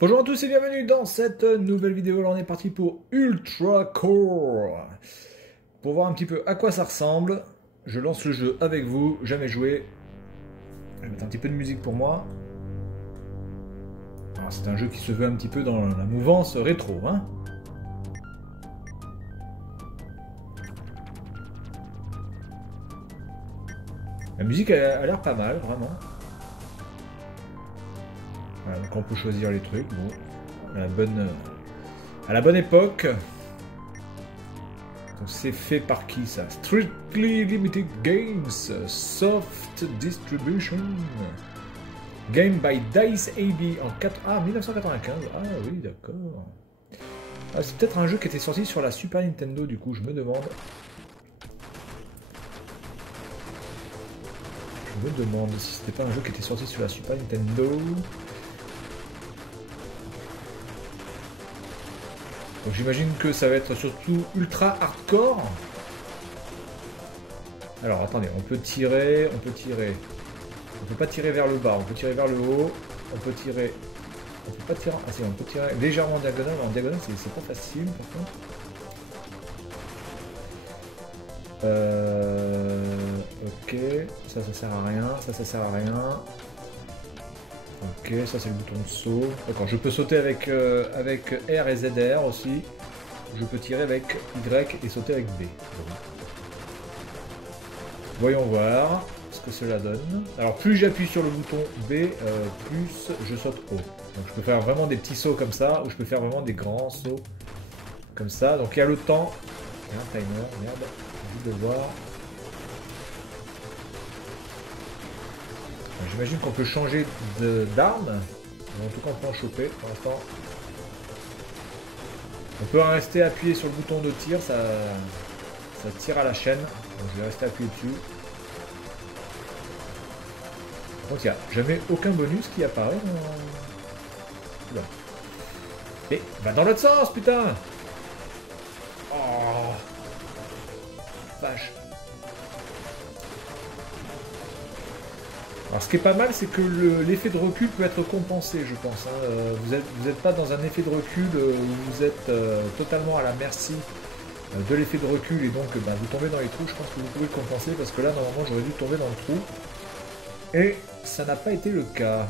Bonjour à tous et bienvenue dans cette nouvelle vidéo. Alors on est parti pour Ultra Core. Pour voir un petit peu à quoi ça ressemble, je lance le jeu avec vous, jamais joué. Je vais mettre un petit peu de musique pour moi. C'est un jeu qui se veut un petit peu dans la mouvance rétro, hein. La musique a l'air pas mal, vraiment. Voilà, donc on peut choisir les trucs, bon, à la bonne époque. Donc c'est fait par qui ça? Strictly Limited Games, Soft Distribution, Game by Dice AB en 1995. Ah oui, d'accord. Ah, c'est peut-être un jeu qui était sorti sur la Super Nintendo, du coup, je me demande. Je me demande si c'était pas un jeu qui était sorti sur la Super Nintendo. Donc j'imagine que ça va être surtout ultra hardcore. Alors attendez, on peut tirer. On peut pas tirer vers le bas, on peut tirer vers le haut. On peut tirer. On peut pas tirer. Ah si, on peut tirer légèrement en diagonale. En diagonale, c'est pas facile par contre. Ok, ça sert à rien. Ça sert à rien. Ok, ça c'est le bouton de saut. D'accord, je peux sauter avec R et ZR aussi. Je peux tirer avec Y et sauter avec B. Bon. Voyons voir ce que cela donne. Alors plus j'appuie sur le bouton B, plus je saute haut. Donc je peux faire vraiment des petits sauts comme ça, ou je peux faire vraiment des grands sauts comme ça. Donc il y a le temps. Il y a un timer, merde, j'ai envie de voir. J'imagine qu'on peut changer d'arme. En tout cas, on peut en choper pour l'instant. On peut en rester appuyé sur le bouton de tir, ça tire à la chaîne. Donc je vais rester appuyé dessus. Donc il n'y a jamais aucun bonus qui apparaît. Oula. Et va dans l'autre sens, putain! Oh! Vache. Alors ce qui est pas mal, c'est que l'effet de recul peut être compensé, je pense. Hein. Vous êtes pas dans un effet de recul où vous êtes totalement à la merci de l'effet de recul et donc vous tombez dans les trous. Je pense que vous pouvez le compenser parce que là, normalement, j'aurais dû tomber dans le trou. Et ça n'a pas été le cas.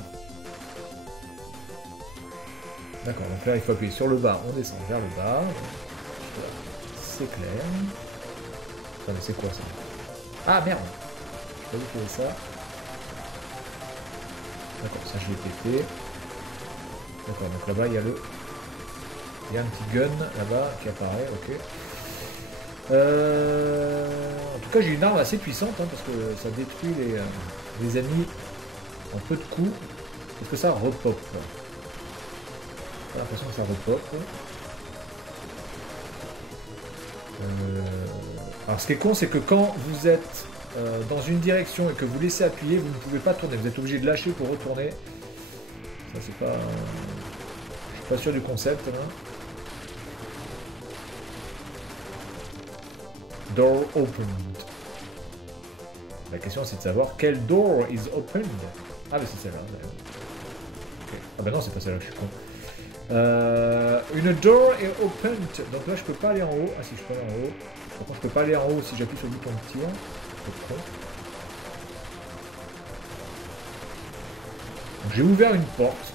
D'accord, donc là, il faut appuyer sur le bas, on descend vers le bas. C'est clair. Attends, mais c'est quoi ça? Ah merde! Je pas vu qu'il y avait ça. D'accord, ça je l'ai pété. D'accord, donc là-bas il y a le... Il y a un petit gun là-bas qui apparaît, ok. En tout cas j'ai une arme assez puissante hein, parce que ça détruit les ennemis en peu de coups. Est-ce que ça repop? J'ai l'impression que ça repop. Alors ce qui est con c'est que quand vous êtes dans une direction et que vous laissez appuyer, vous ne pouvez pas tourner. Vous êtes obligé de lâcher pour retourner. Ça c'est pas... Je suis pas sûr du concept. Hein. Door opened. La question c'est de savoir quel door is opened. Ah mais c'est celle-là. Okay. Ah bah non c'est pas celle-là, je suis con. Une door est opened. Donc là je peux pas aller en haut. Ah si je peux aller en haut. Par contre je peux pas aller en haut si j'appuie sur le bouton de tir. J'ai ouvert une porte.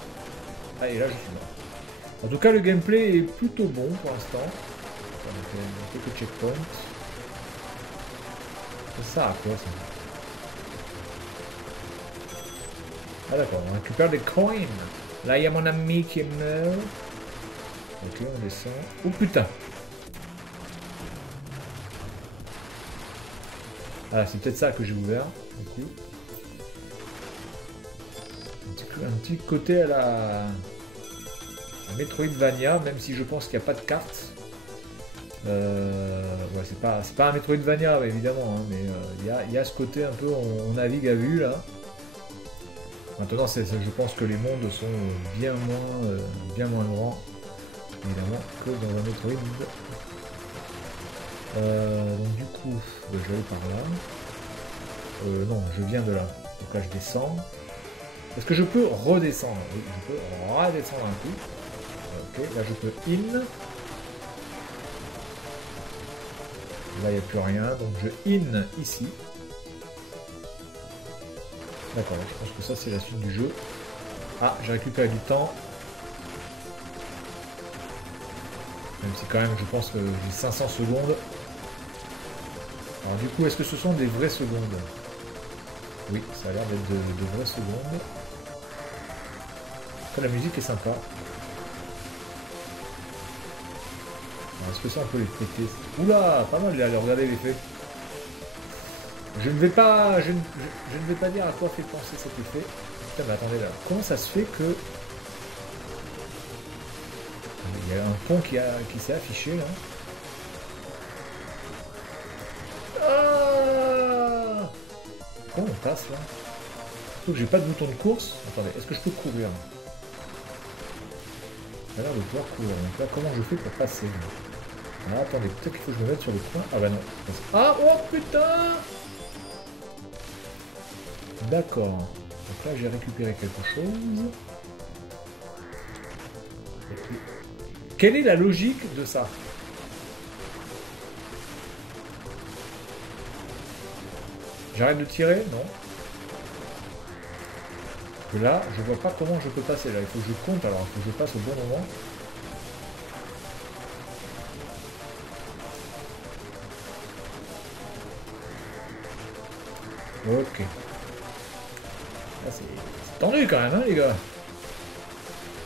Ah et là je suis mort. En tout cas le gameplay est plutôt bon pour l'instant. Quelques checkpoints. Ça à quoi ça? Ah d'accord, on récupère des coins. Là il y a mon ami qui est mort. Ok on descend. Oh putain. Ah c'est peut-être ça que j'ai ouvert. Du coup. Un petit côté à la Metroidvania, même si je pense qu'il n'y a pas de carte. Ouais, c'est pas un Metroidvania évidemment, hein, mais il y a ce côté un peu on navigue à vue là. Maintenant je pense que les mondes sont bien moins grands évidemment que dans un Metroid. Donc du coup je vais aller par là. Non, je viens de là. Donc là je descends. Est-ce que je peux redescendre? Oui, je peux redescendre un coup. Ok, là je peux in. Là il n'y a plus rien, donc je in ici. D'accord, je pense que ça c'est la suite du jeu. Ah, j'ai récupéré du temps. Même si quand même je pense que j'ai 500 secondes. Alors du coup, est-ce que ce sont des vraies secondes? Oui, ça a l'air d'être de vraies secondes. Après, la musique est sympa. Est-ce que ça on peut les péter? Oula, pas mal, regardez l'effet. Je ne vais pas dire à quoi fait penser cet effet. Putain, mais attendez là, comment ça se fait que... Il y a un pont qui s'est affiché là. Ah, comment on passe là? Surtout que j'ai pas de bouton de course. Attendez, est-ce que je peux courir? J'ai l'air de pouvoir courir. Donc là, comment je fais pour passer là? Ah, attendez, peut-être qu'il faut que je me mette sur le coin. Ah bah non. Ah, oh putain! D'accord. Donc là, j'ai récupéré quelque chose. Quelle est la logique de ça? J'arrête de tirer? Non. Et là, je vois pas comment je peux passer. Là, il faut que je compte. Alors, il faut que je passe au bon moment. Ok. Là, c'est tendu quand même, hein, les gars.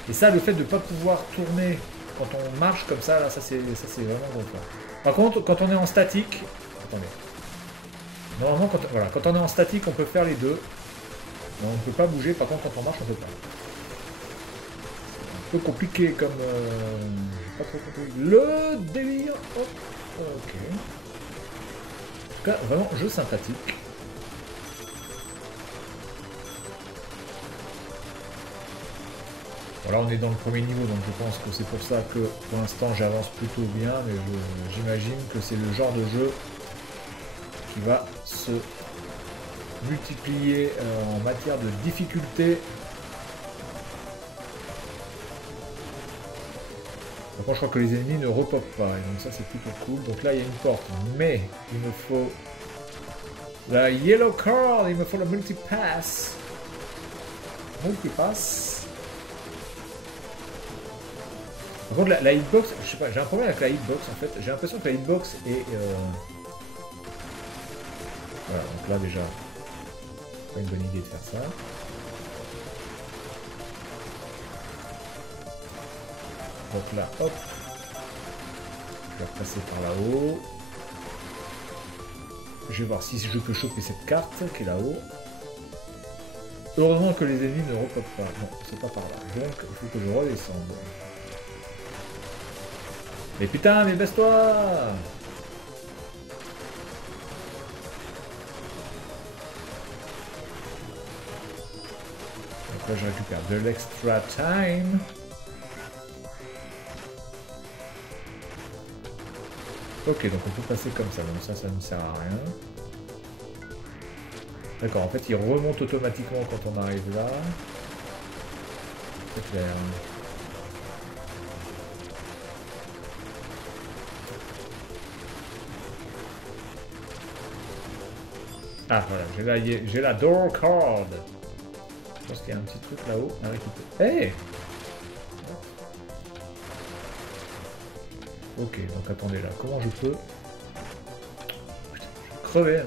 Et ça, le fait de ne pas pouvoir tourner quand on marche comme ça, là, ça c'est vraiment gonflant. Par contre, quand on est en statique... Attendez. Normalement, quand on est en statique, on peut faire les deux. Mais on ne peut pas bouger. Par contre, quand on marche, on ne peut pas. C'est un peu compliqué comme... Pas trop compliqué. Le délire. Oh. Ok. En tout cas, vraiment, jeu sympathique. Voilà, on est dans le premier niveau, donc je pense que c'est pour ça que pour l'instant j'avance plutôt bien, mais j'imagine que c'est le genre de jeu qui va se multiplier en matière de difficulté. Par contre, je crois que les ennemis ne repopent pas, et donc ça c'est plutôt cool. Donc là il y a une porte, mais il me faut la yellow card, il me faut le multipass. Multipass. Par contre, la hitbox, je sais pas, j'ai un problème avec la hitbox en fait. J'ai l'impression que la hitbox est... Voilà, donc là déjà, pas une bonne idée de faire ça. Donc là, hop, je vais repasser par là-haut. Je vais voir si je peux choper cette carte qui est là-haut. Heureusement que les ennemis ne repopent pas. Non, c'est pas par là. Donc, il faut que je redescende. Mais putain, mais baisse-toi! Donc là, je récupère de l'extra time. Ok, donc on peut passer comme ça. Donc ça ne sert à rien. D'accord, en fait, il remonte automatiquement quand on arrive là. C'est clair. Ah voilà, j'ai la door card. Je pense qu'il y a un petit truc là-haut à récupérer. Hey! Ok, donc attendez là, comment je peux... Putain, je vais crever, hein.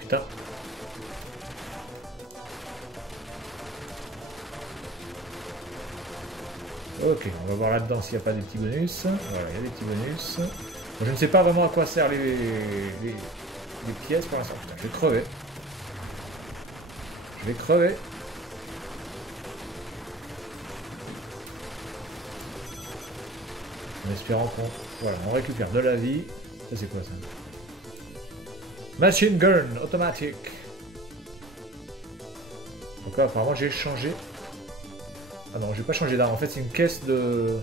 Putain. Ok, on va voir là-dedans s'il n'y a pas des petits bonus. Voilà, il y a des petits bonus. Je ne sais pas vraiment à quoi servent les pièces pour l'instant. Putain, je vais crever. Je vais crever. En espérant qu'on... Voilà, on récupère de la vie. Ça c'est quoi ça? Machine gun automatique. Donc là apparemment j'ai changé. Ah non, j'ai pas changé d'arme. En fait c'est une caisse de...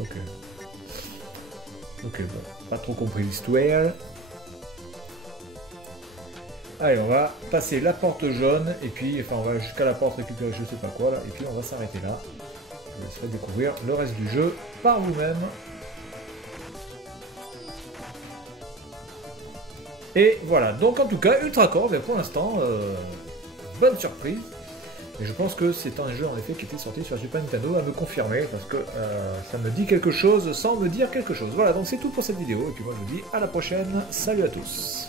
Ok. Ok, bon. Pas trop compris l'histoire. Allez, on va passer la porte jaune, et puis, enfin, on va jusqu'à la porte récupérer je sais pas quoi, là, et puis on va s'arrêter là. Je vous laisserai découvrir le reste du jeu par vous-même. Et voilà, donc en tout cas, Ultra Core, mais pour l'instant, bonne surprise. Et je pense que c'est un jeu en effet qui était sorti sur Super Nintendo à me confirmer, parce que ça me dit quelque chose sans me dire quelque chose. Voilà, donc c'est tout pour cette vidéo, et puis moi je vous dis à la prochaine, salut à tous.